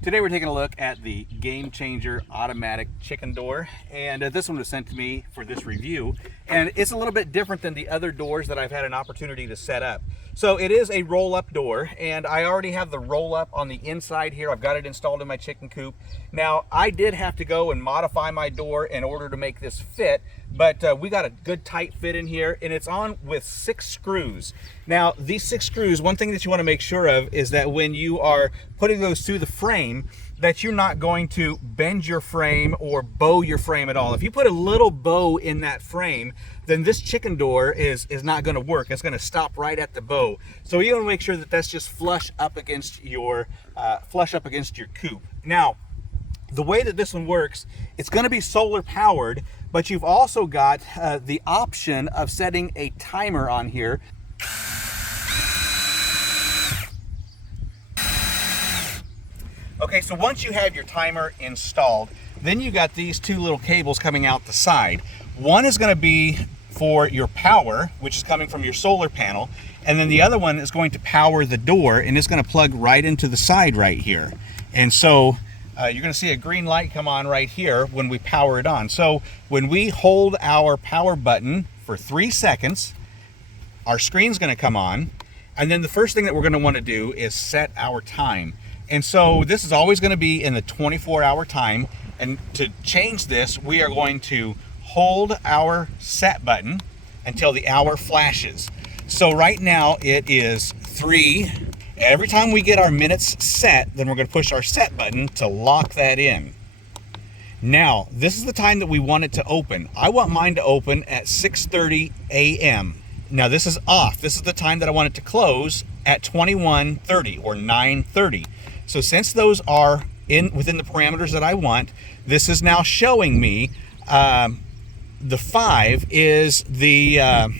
Today we're taking a look at the Game Changer automatic chicken door, and this one was sent to me for this review, and it's a little bit different than the other doors that I've had an opportunity to set up. So it is a roll-up door, and I already have the roll-up on the inside here. I've got it installed in my chicken coop. Now, I did have to go and modify my door in order to make this fit, but we got a good tight fit in here, and it's on with 6 screws. Now, these 6 screws, one thing that you want to make sure of is that when you are putting those through the frame, that you're not going to bend your frame or bow your frame at all. If you put a little bow in that frame, then this chicken door is not going to work. It's going to stop right at the bow. So you want to make sure that that's just flush up against your coop. Now, the way that this one works, it's going to be solar powered, but you've also got the option of setting a timer on here. Okay, so once you have your timer installed, then you got these 2 little cables coming out the side. One is going to be for your power, which is coming from your solar panel, and then the other one is going to power the door, and it's going to plug right into the side right here. And so you're going to see a green light come on right here when we power it on. So when we hold our power button for 3 seconds, our screen's going to come on, and then the first thing that we're going to want to do is set our time. And so this is always going to be in the 24-hour time, and to change this, we are going to hold our set button until the hour flashes. So right now it is 3. Every time we get our minutes set, then we're going to push our set button to lock that in. Now, this is the time that we want it to open. I want mine to open at 6:30 a.m. Now this is off. This is the time that I want it to close at 21:30 or 9:30. So since those are within the parameters that I want, this is now showing me the 5 is the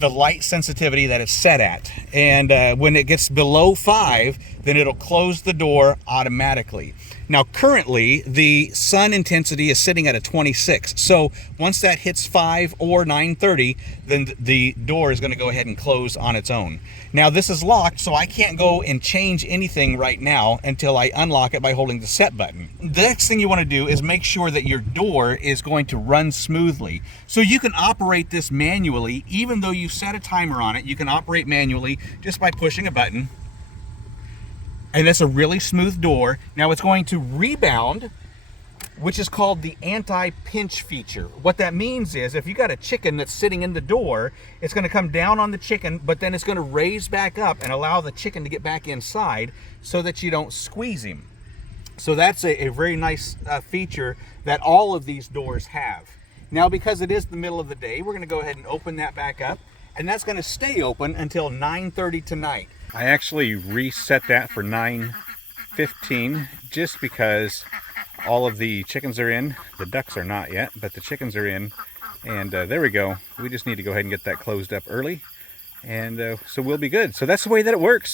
light sensitivity that it's set at. And when it gets below 5, then it'll close the door automatically. Now currently the sun intensity is sitting at a 26. So once that hits 5 or 9:30, then the door is going to go ahead and close on its own. Now this is locked, so I can't go and change anything right now until I unlock it by holding the set button. The next thing you want to do is make sure that your door is going to run smoothly. So you can operate this manually, even though you set a timer on it. You can operate manually just by pushing a button. And that's a really smooth door. Now it's going to rebound, which is called the anti-pinch feature. What that means is if you got a chicken that's sitting in the door, it's going to come down on the chicken, but then it's going to raise back up and allow the chicken to get back inside so that you don't squeeze him. So that's a very nice feature that all of these doors have. Now, because it is the middle of the day, we're going to go ahead and open that back up, and that's going to stay open until 9:30 tonight. I actually reset that for 9:15 just because all of the chickens are in. The ducks are not yet, but the chickens are in. And there we go. We just need to go ahead and get that closed up early. And so we'll be good. So that's the way that it works.